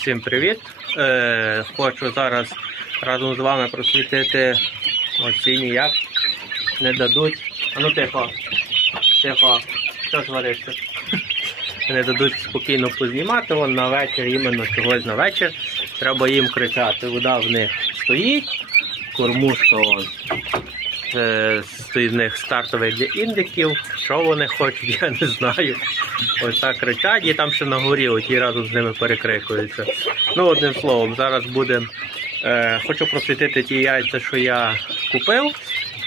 Всім привіт! Е, хочу зараз разом з вами просвітити оці ніяк не дадуть. А ну тихо, тихо, що зваришся? Не дадуть спокійно познімати, вон на вечір, іменно чогось на вечір. Треба їм кричати. Вода в них стоїть, кормушка он. Е, стоїть в них стартовий для індиків. Що вони хочуть, я не знаю. Ось так кричать, і там ще на горі, оті разом з ними перекрикуються. Ну, одним словом, зараз буде. Е, хочу просвітити ті яйця, що я купив.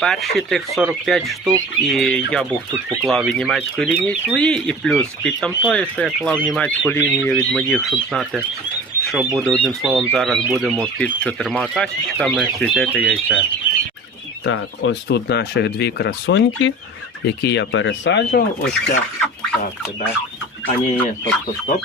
Перші тих 45 штук, і я був тут поклав від німецької лінії свої, і плюс під там тої, що я клав німецьку лінію від моїх, щоб знати, що буде одним словом. Зараз будемо під чотирма касічками світити яйце. Так, ось тут наших дві красуньки, які я пересаджував. Ось ця. Так, тебе. А ні, ні, стоп, стоп, стоп.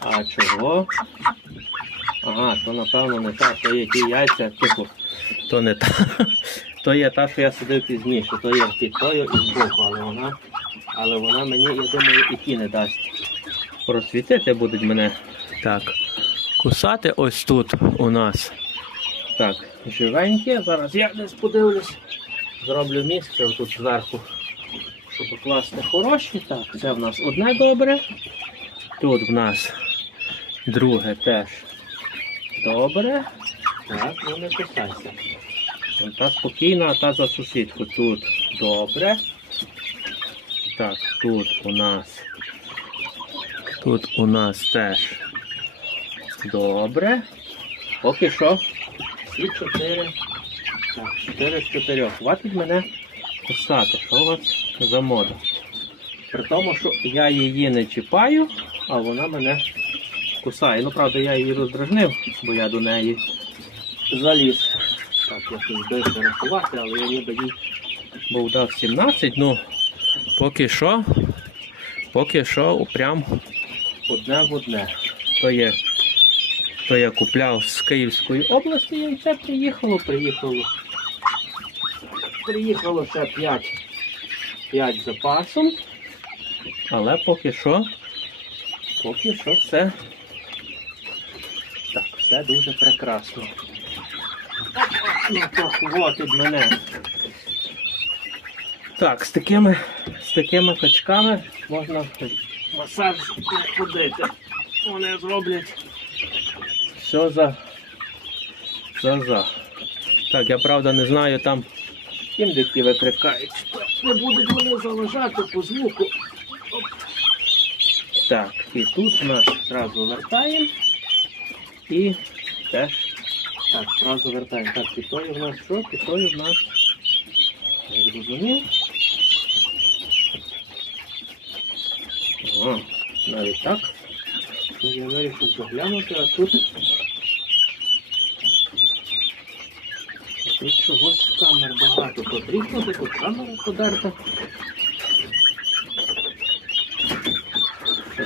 А чого? Ага, то напевно не та, то є ті яйця, типу, то не та. То є та, що я сидив пізніше, то є під тою і збоку, але вона, але вона мені, я думаю, і ті не дасть. Просвітити будуть мене так. Кусати ось тут у нас. Так, живенькі. Зараз я десь подивлюсь. Зроблю місце отут зверху, щоб покласти хороші. Так, це в нас одне добре. Тут в нас друге теж добре. Так, ну не кусайся. Вон Та спокійна, а та за сусідку. Тут добре. Так, тут у нас. Тут у нас теж добре. Поки що. Всі чотири. Так, чотири з чотирьох. Хватить мене кусати. Що у вас за мода? При тому, що я її не чіпаю, а вона мене кусає. Ну, правда, я її роздражнив, бо я до неї заліз. Так, я тут збився рахувати, але я ніби їй був дав 17, ну поки що, поки що прям одне в одне. То є то я купляв з Київської області, і це приїхало, приїхало. Приїхало ще 5, 5 запасом. Але поки що, поки що все. Так, все дуже прекрасно. Хватить мене. Так, з такими, з такими качками можна масаж ходити. Вони зроблять все за. За за. Так, я правда не знаю там індики викрикають. Не будуть вони заважати по звуку. Так, і тут нас зразу вертаємо. І теж. Так, зразу вертаємо. Так, пітою в нас що? Пітою в нас. Я зрозумів. Ага, навіть так. Я вирішив заглянути, а тут. А Тут чогось камер багато потрібно, тут камера подерта.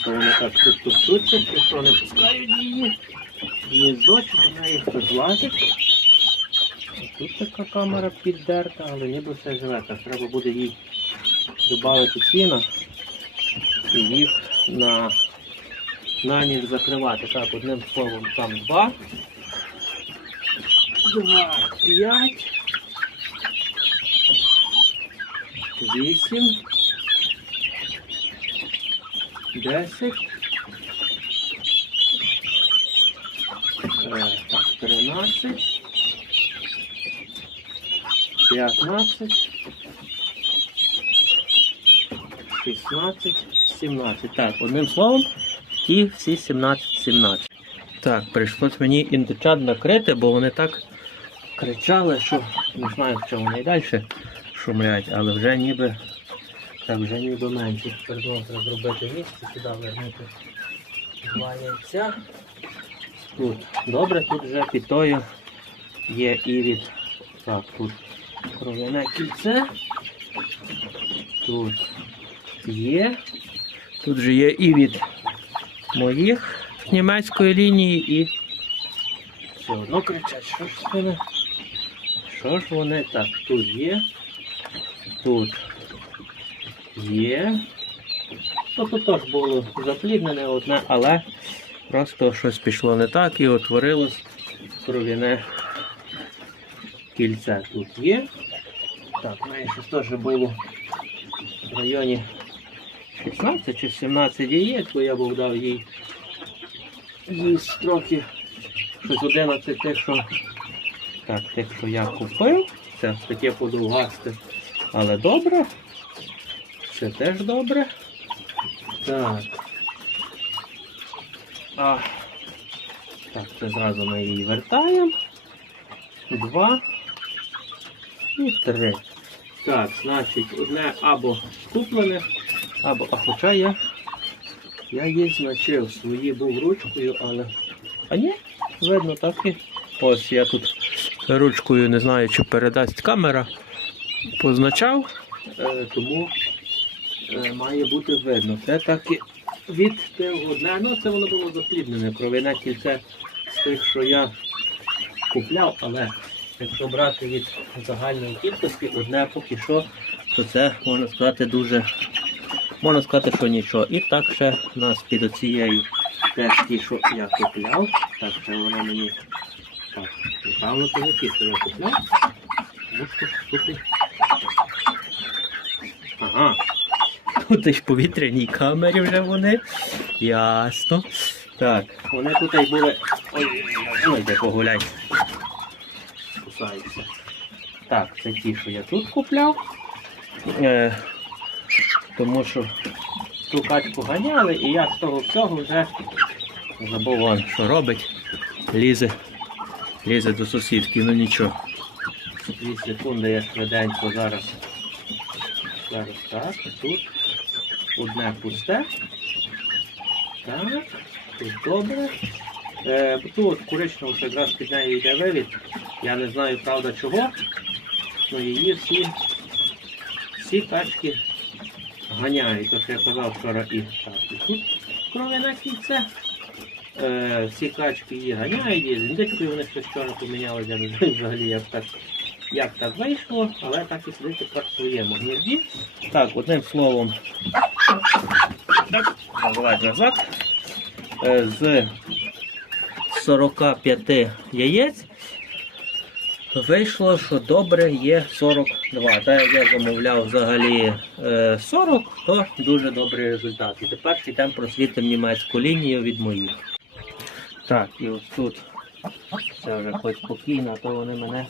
Що вони так тут тусуться, що не пускають її. Гніздочок, вона їх тут лазить. Тут така камера піддерта, але ніби все живе. Так треба буде їй додати сіна і їх на на ніч закривати. Так, одним словом там два. Два, п'ять. Вісім. Десять. Е, Так, тринадцять. П'ятнадцять. Шістнадцять, сімнадцять. Так, одним словом, ті всі 17-17. Так, прийшлось мені індичат накрити, бо вони так кричали, що не знаю, що вони і далі шумлять, але вже ніби так, вже ніби менше. Знову зробити місце, сюди вернути два яйця. Тут добре, тут вже під тою є і від. Так, тут кров'яне кільце. Тут є. Тут же є і від моїх німецької лінії і все одно кричать, що ж вони? Що ж вони? Так, тут є. Тут є. Ну, тут теж було запліднене одне, але Просто щось пішло не так і утворилось кров'яне кільце тут є. Так, неї щось теж було в районі 16 чи 17 яєць, бо я був дав їй їсть трохи щось 11 тих, що так, тих, що я купив. Це таке подовгасте, але добре. Це теж добре. Так. А, так, це зразу ми її вертаємо. Два і три. Так, значить, одне або куплене, або, а хоча я, я її значив, свої був ручкою, але. А ні, видно так і. Ось я тут ручкою не знаю, чи передасть камера. Позначав, е, тому е, має бути видно. Це так і від одне. Ну, це воно було запліднене. Кров'яне кільце з тих, що я купляв, але якщо брати від загальної кількості, одне поки що, то це можна сказати дуже. Можна сказати, що нічого. І так ще у нас під оцією теж ті, що я купляв. Так, ще вона мені. Так, напевно, це не ті, що я купляв. Тут. Ага. Тут в повітряній камері вже вони. Ясно. Так, вони тут і були. Ой-ой-ой, ой, де погуляй. Кусаються. Так, це ті, що я тут купляв. Е, тому що ту качку ганяли, і я з того всього вже забув он, що робить. Лізе. Лізе до сусідки, ну нічого. Дві секунди я швиденько зараз. Зараз так, тут. Одне пусте. Так, тут добре. Е, тут коричнево що якраз під нею йде вивід. Я не знаю, правда, чого. Ну її всі, всі качки ганяють. То, що я казав вчора і так. І тут кров'яне кільце. Е, всі качки її ганяють, і індичкою вони щось вчора поміняли, я не знаю взагалі, як так, як так вийшло, але так і сидить тепер в своєму гнізді. Так, одним словом, так, назад. Е, з 45 яєць вийшло, що добре є 42. Та як я замовляв взагалі е, 40, то дуже добрий результат. І тепер йдемо просвітимо німецьку лінію від моїх. Так, і ось тут це вже хоч спокійно, то вони мене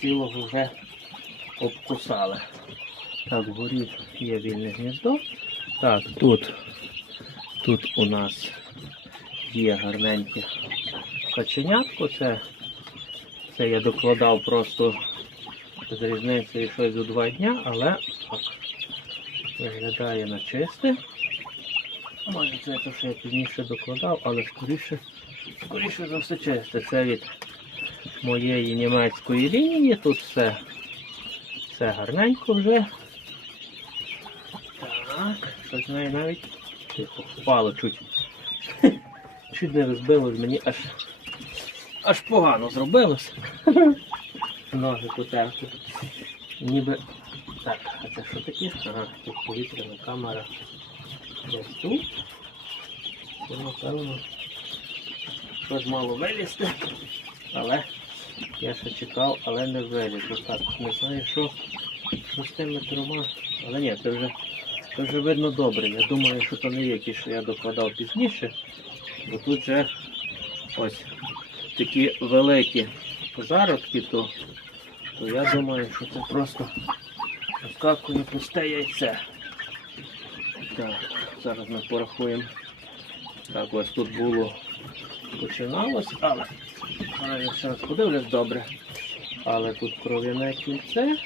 цілого вже обкусали. Так, вгорі є вільне гніздо. Так, тут, тут у нас є гарненьке каченятко. Це, це я докладав просто з різницею щось у два дня, але виглядає на чисте. Може це те, що я пізніше докладав, але скоріше, скоріше за все чисте. Це від моєї німецької лінії. Тут все, все гарненько вже. Так, щось неї навіть тихо, впало чуть. Чуть не розбилось, мені аж аж погано зробилось. Ноги потерти. Ніби. Так, а це що таке? Ага, тут повітряна камера. Десь тут. Це, напевно, щось мало вилізти, але я ще чекав, але не вилізло. Так, не знаю, що, з тими трьома. Але ні, це вже, це вже видно добре. Я думаю, що то не є ті, що я докладав пізніше, бо тут вже ось такі великі зародки, то, то я думаю, що це просто оскакує пусте яйце. Так, зараз ми порахуємо. Так, ось тут було починалось, але зараз я ще раз подивлюсь добре. Але тут кров'яне кільце.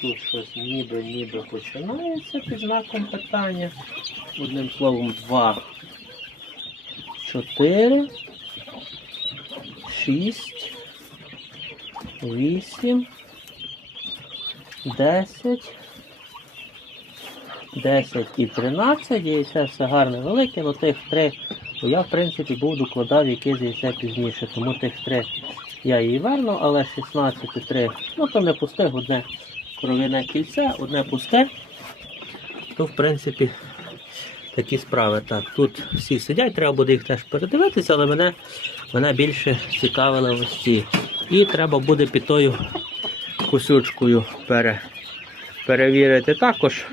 Тут щось ніби ніби починається під знаком питання. Одним словом, 2, 4, 6, 8, 10. 10 і 13, яйця все гарне велике, але тих три, бо я в принципі був докладав якесь яйце пізніше, тому тих три я її верну, але 16 і 3, ну то не пусте, одне кров'яне кільце, одне пусте, то в принципі такі справи. Так, тут всі сидять, треба буде їх теж передивитися, але мене, мене більше цікавили ось ці. І треба буде під тою кусючкою пере, перевірити також.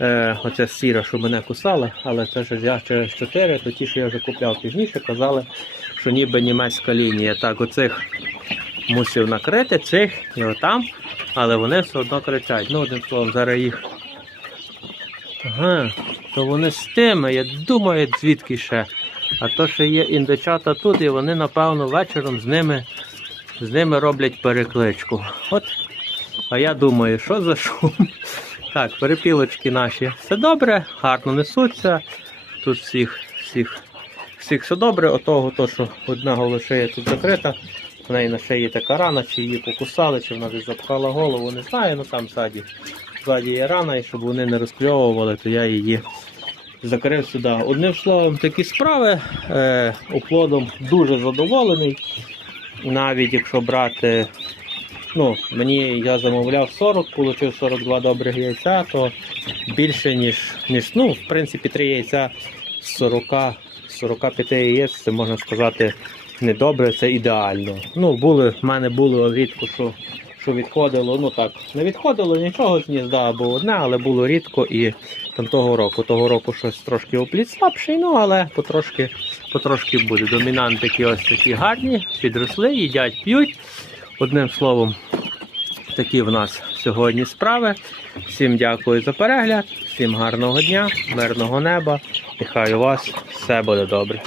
Е, оця сіра, що мене кусала, але це ж я через 4, то ті, що я вже купляв пізніше, казали, що ніби німецька лінія. Так, оцих мусив накрити, цих і отам, але вони все одно кричать. Ну, одним словом, зараз їх. Ага, то вони з тими, я думаю, звідки ще. А то, що є індичата тут, і вони, напевно, вечором з ними, з ними роблять перекличку. От. А я думаю, що за шум? Так, перепілочки наші. Все добре, гарно несуться. Тут всіх, всіх, всіх все добре. Отого, то, що одна голошея тут закрита. В неї на шиї така рана, чи її покусали, чи вона десь запхала голову, не знаю, ну там ззаді. Є рана, і щоб вони не розкльовували, то я її закрив сюди. Одним словом, такі справи. Е, оплодом дуже задоволений. Навіть якщо брати, ну, мені я замовляв 40, отримав 42 добрих яйця, то більше, ніж, ніж ну, в принципі, 3 яйця з 40, 45 яєць, це можна сказати, не добре, це ідеально. Ну, були, в мене було рідко, що, що відходило. Ну так, не відходило нічого з гнізда, або одне, але було рідко і там того року. Того року щось трошки опліт слабший, ну але потрошки, потрошки буде. Домінантики ось такі гарні, підросли, їдять, п'ють. Одним словом, такі в нас сьогодні справи. Всім дякую за перегляд, всім гарного дня, мирного неба. Нехай у вас все буде добре.